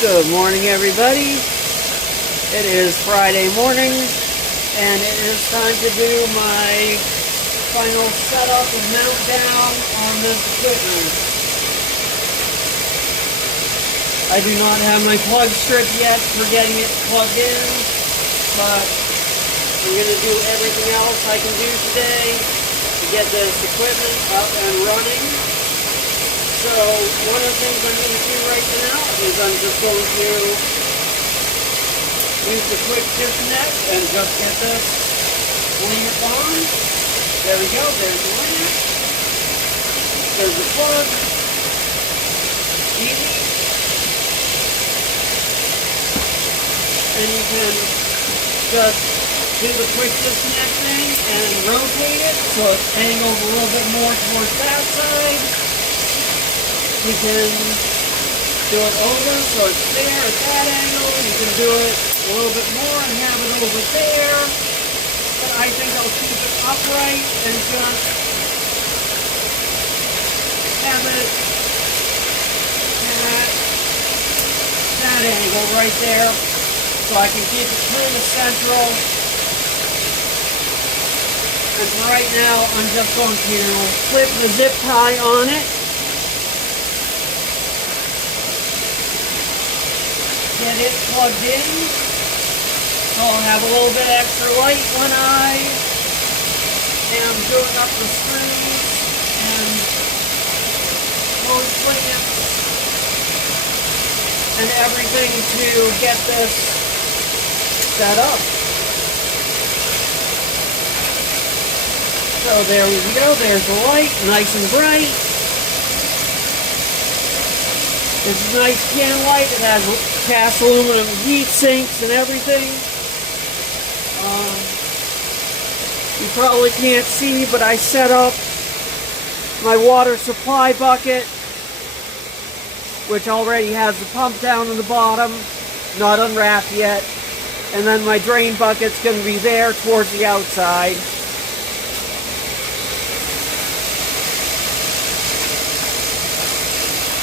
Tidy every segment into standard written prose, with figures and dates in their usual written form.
Good morning, everybody. It is Friday morning, and it is time to do my final setup and mount down on this equipment. I do not have my plug strip yet for getting it plugged in, but I'm going to do everything else I can do today to get this equipment up and running. So one of the things I'm going to do right now is I'm just going to use the quick disconnect and just get this lamp on. There we go, there's the lamp. There's the plug. Easy. And you can just do the quick disconnect thing and rotate it so it's angled a little bit more towards that side. You can do it over so it's there at that angle. You can do it a little bit more and have it over there. But I think I'll keep it upright and just have it at that angle right there. So I can keep it through the central. And for right now, I'm just going to clip the zip tie on it. Get it plugged in, so I'll have a little bit extra light when I am doing up the screws and hose clamps and everything to get this set up. So there we go, there's the light, nice and bright. It's a nice can light. It has cast aluminum heat sinks and everything. You probably can't see, but I set up my water supply bucket, which already has the pump down in the bottom, not unwrapped yet. And then my drain bucket's going to be there towards the outside.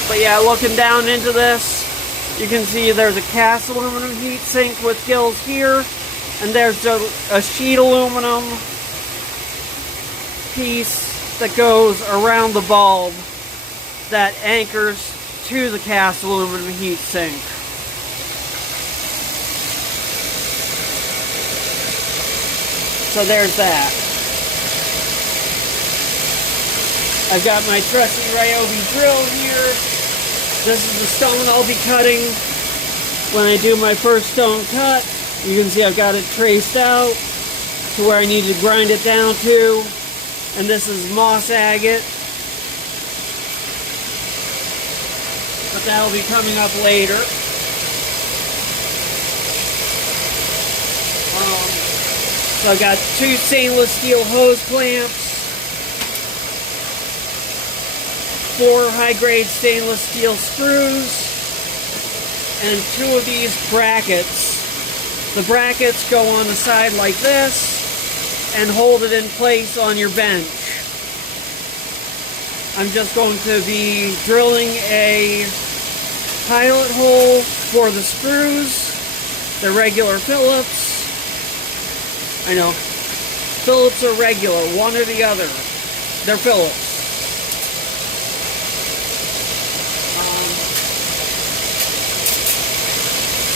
But yeah, looking down into this, you can see there's a cast aluminum heat sink with gills here, and there's a sheet aluminum piece that goes around the bulb that anchors to the cast aluminum heat sink. So there's that. I've got my trusty Ryobi drill here. This is the stone I'll be cutting when I do my first stone cut. You can see I've got it traced out to where I need to grind it down to. And this is moss agate. But that'll be coming up later. So I've got two stainless steel hose clamps. 4 high-grade stainless steel screws, and 2 of these brackets. The brackets go on the side like this and hold it in place on your bench. I'm just going to be drilling a pilot hole for the screws. They're regular Phillips. I know. Phillips or regular, one or the other. They're Phillips.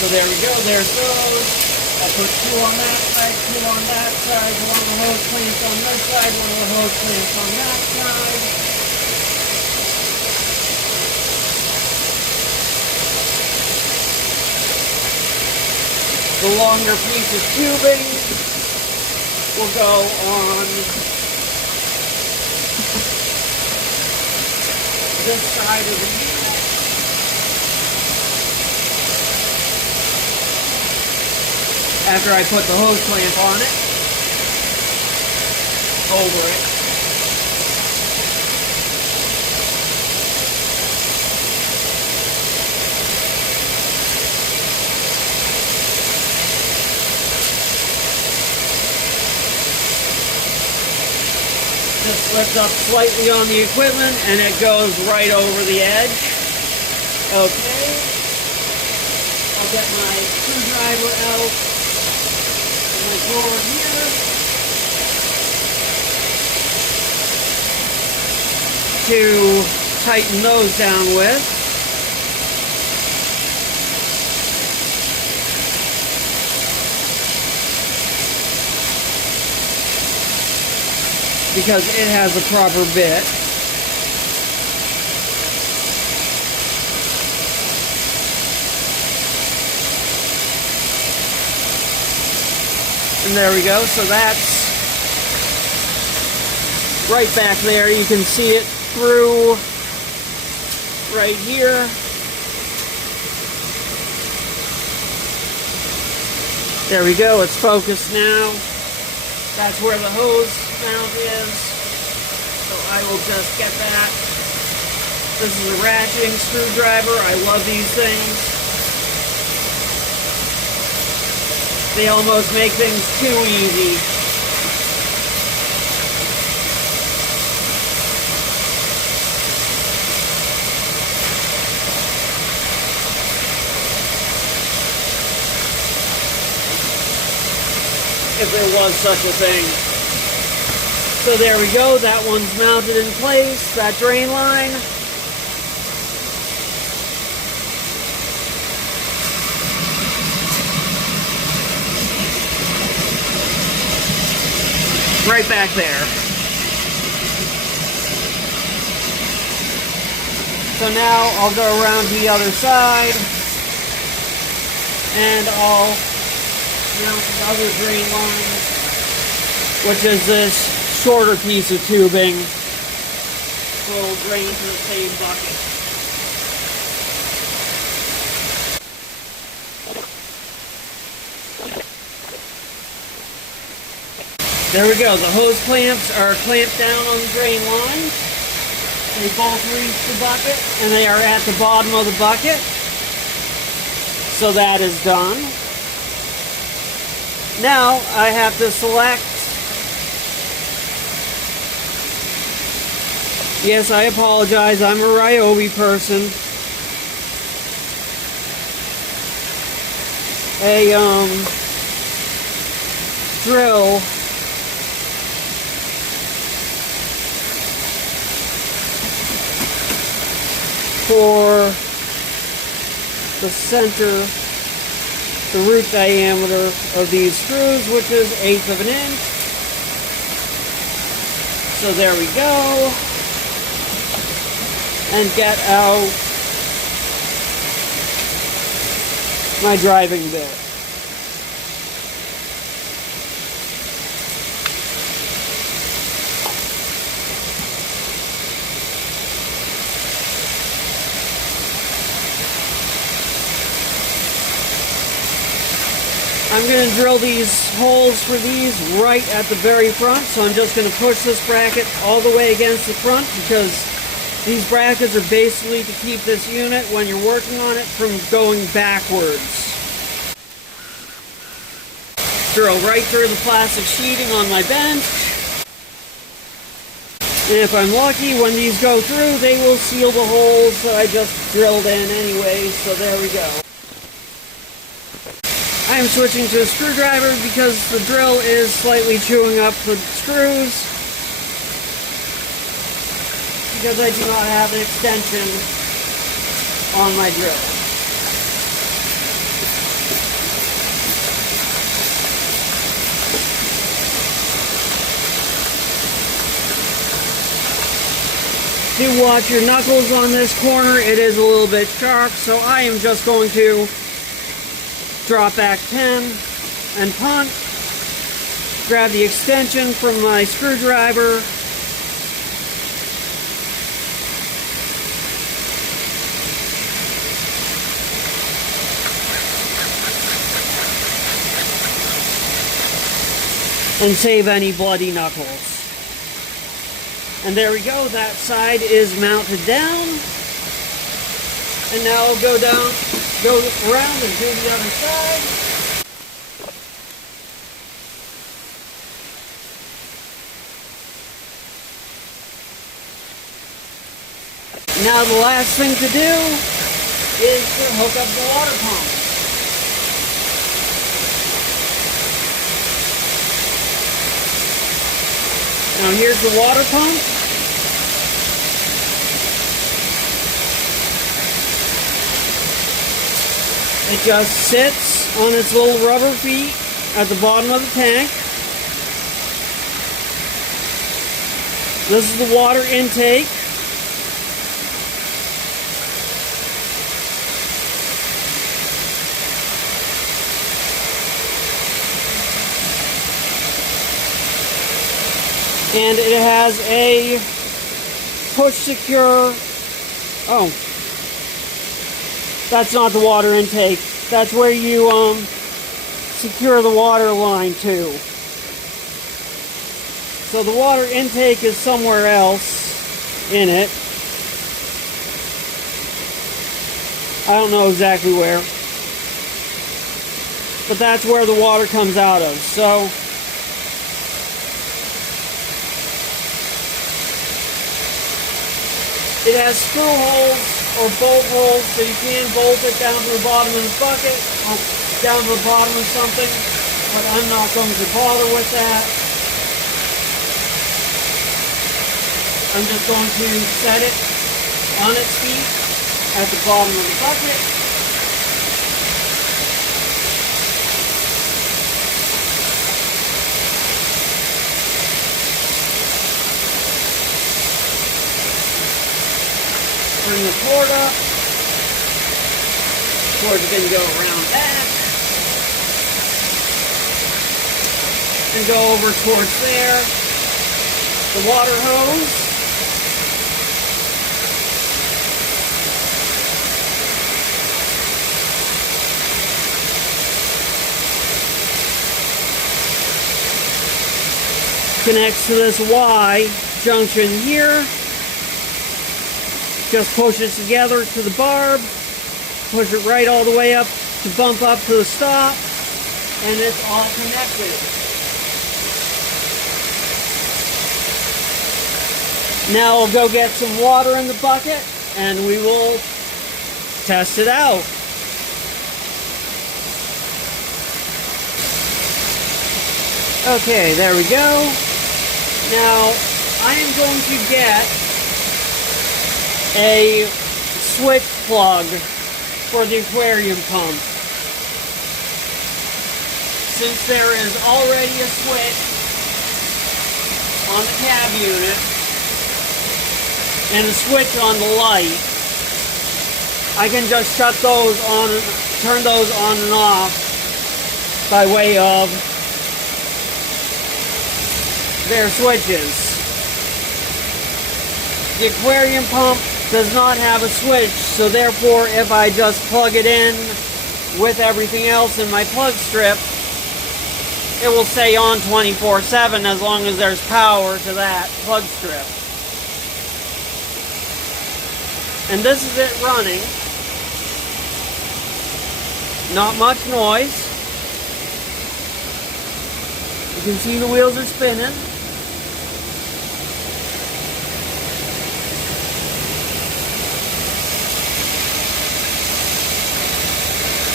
So there we go, there's those. I put 2 on that side, 2 on that side, 1 of the hose clamps on this side, 1 of the hose clamps on that side. The longer piece of tubing will go on this side of the unit. After I put the hose clamp on it, over it. Just lift up slightly on the equipment and it goes right over the edge. Okay. get my screwdriver out in my drawer here. To tighten those down with. Because it has a proper bit. And there we go. So that's right back there. You can see it through right here. There we go. It's focused now. That's where the hose mount is. So I will just get that. This is a ratcheting screwdriver. I love these things. They almost make things too easy. If there was such a thing. So there we go, that one's mounted in place, that drain line. Right back there. So now I'll go around to the other side and I'll mount the other drain line, which is this shorter piece of tubing. Will drain to the same bucket. There we go. The hose clamps are clamped down on the drain line. They both reach the bucket, and they are at the bottom of the bucket. So that is done. Now I have to select. Yes, I apologize. I'm a Ryobi person. A drill for the center, the root diameter of these screws, which is 1/8 of an inch. So there we go. And get out my driving bit. I'm going to drill these holes for these right at the very front, so I'm just going to push this bracket all the way against the front because these brackets are basically to keep this unit, when you're working on it, from going backwards. Drill right through the plastic sheeting on my bench. And if I'm lucky, when these go through, they will seal the holes that I just drilled in anyway, so there we go. I am switching to a screwdriver because the drill is slightly chewing up the screws, because I do not have an extension on my drill. Do watch your knuckles on this corner. It is a little bit sharp, so I am just going to drop back pin and punt, grab the extension from my screwdriver, and save any bloody knuckles. And there we go, that side is mounted down. And now I'll go around and do the other side. Now the last thing to do is to hook up the water pump. Now here's the water pump. It just sits on its little rubber feet at the bottom of the tank. This is the water intake. And it has a push secure. Oh, that's not the water intake. That's where you secure the water line to. So the water intake is somewhere else in it. I don't know exactly where. But that's where the water comes out of. So it has screw holes or bolt holes, so you can bolt it down to the bottom of the bucket or down to the bottom of something, but I'm not going to bother with that. I'm just going to set it on its feet at the bottom of the bucket. Bring the cord up. Cord's going to go around back and go over towards there. The water hose. Connects to this Y junction here. Just push it together to the barb, push it right all the way up to bump up to the stop, and it's all connected. Now I'll go get some water in the bucket and we will test it out. Okay, there we go. Now I am going to get a switch plug for the aquarium pump. Since there is already a switch on the cab unit and a switch on the light, I can just shut those on, turn those on and off by way of their switches. The aquarium pump does not have a switch, so therefore if I just plug it in with everything else in my plug strip, it will stay on 24/7 as long as there's power to that plug strip. And this is it running. Not much noise. You can see the wheels are spinning.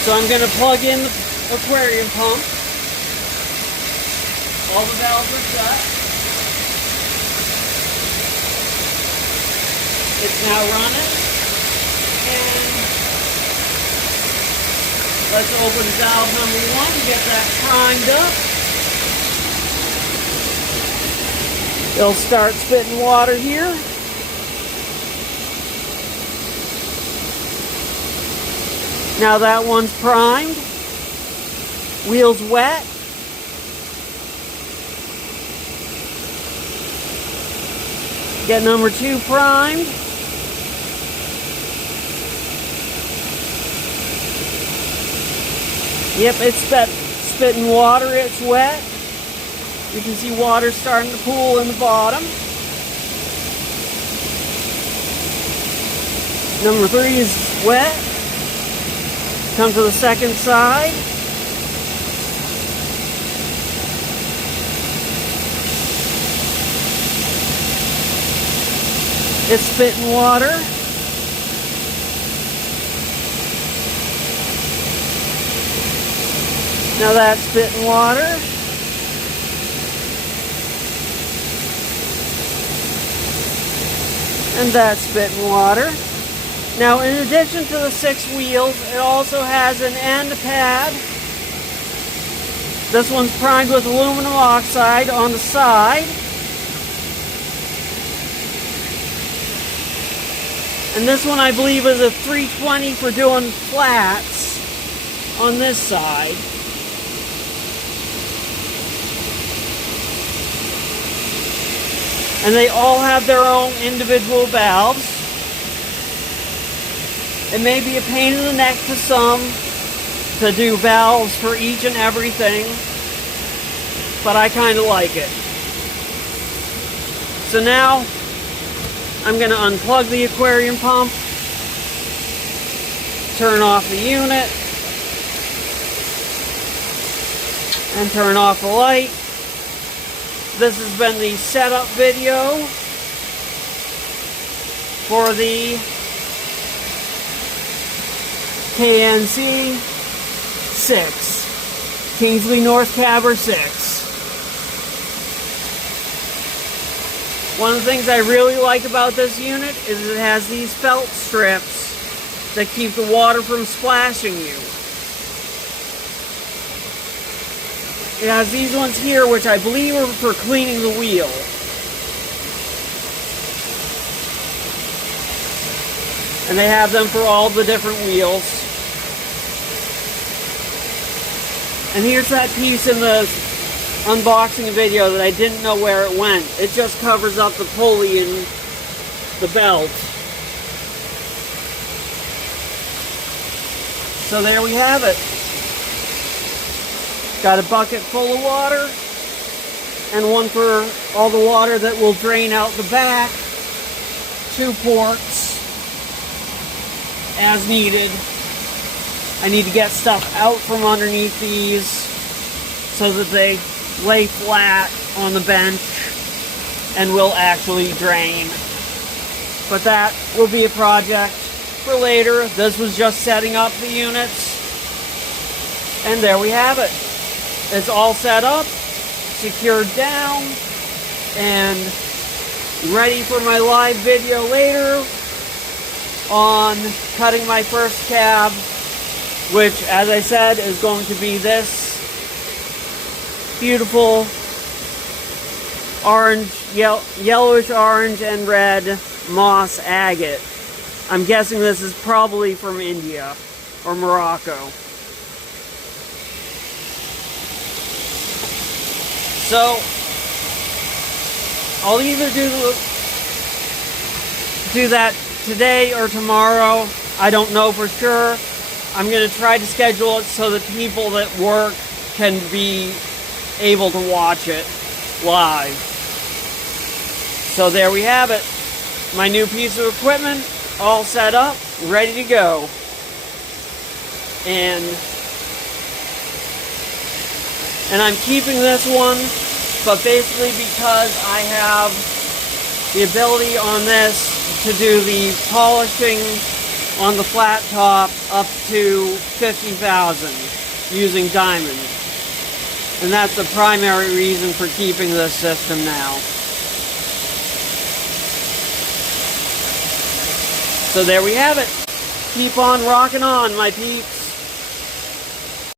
So I'm going to plug in the aquarium pump. All the valves are shut. It's now running. And let's open valve number 1 and get that primed up. It'll start spitting water here. Now that one's primed. Wheels wet. Get number 2 primed. Yep, it's that spitting water, it's wet. You can see water starting to pool in the bottom. Number 3 is wet. Come to the second side. It's spitting water. Now that's spitting water. And that's spitting water. Now, in addition to the 6 wheels, it also has an end pad. This one's primed with aluminum oxide on the side. And this one, I believe, is a 320 for doing flats on this side. And they all have their own individual valves. It may be a pain in the neck to some to do valves for each and everything, but I kind of like it. So now I'm going to unplug the aquarium pump, turn off the unit, and turn off the light. This has been the setup video for the KNC6 Kingsley North Caber 6. One of the things I really like about this unit is it has these felt strips that keep the water from splashing you. It has these ones here, which I believe are for cleaning the wheel. And they have them for all the different wheels. And here's that piece in the unboxing video that I didn't know where it went. It just covers up the pulley and the belt. So there we have it. Got a bucket full of water and one for all the water that will drain out the back. 2 ports as needed. I need to get stuff out from underneath these so that they lay flat on the bench and will actually drain. But that will be a project for later. This was just setting up the units. And there we have it. It's all set up, secured down, and ready for my live video later on cutting my first cab, which, as I said, is going to be this beautiful orange, yellowish orange and red moss agate. I'm guessing this is probably from India or Morocco. So, I'll either do that today or tomorrow. I don't know for sure. I'm going to try to schedule it so that people that work can be able to watch it live. So there we have it. My new piece of equipment, all set up, ready to go. And I'm keeping this one, but basically because I have the ability on this to do the polishing on the flat top up to 50,000 using diamond. And that's the primary reason for keeping this system now. So there we have it. Keep on rocking on, my peeps.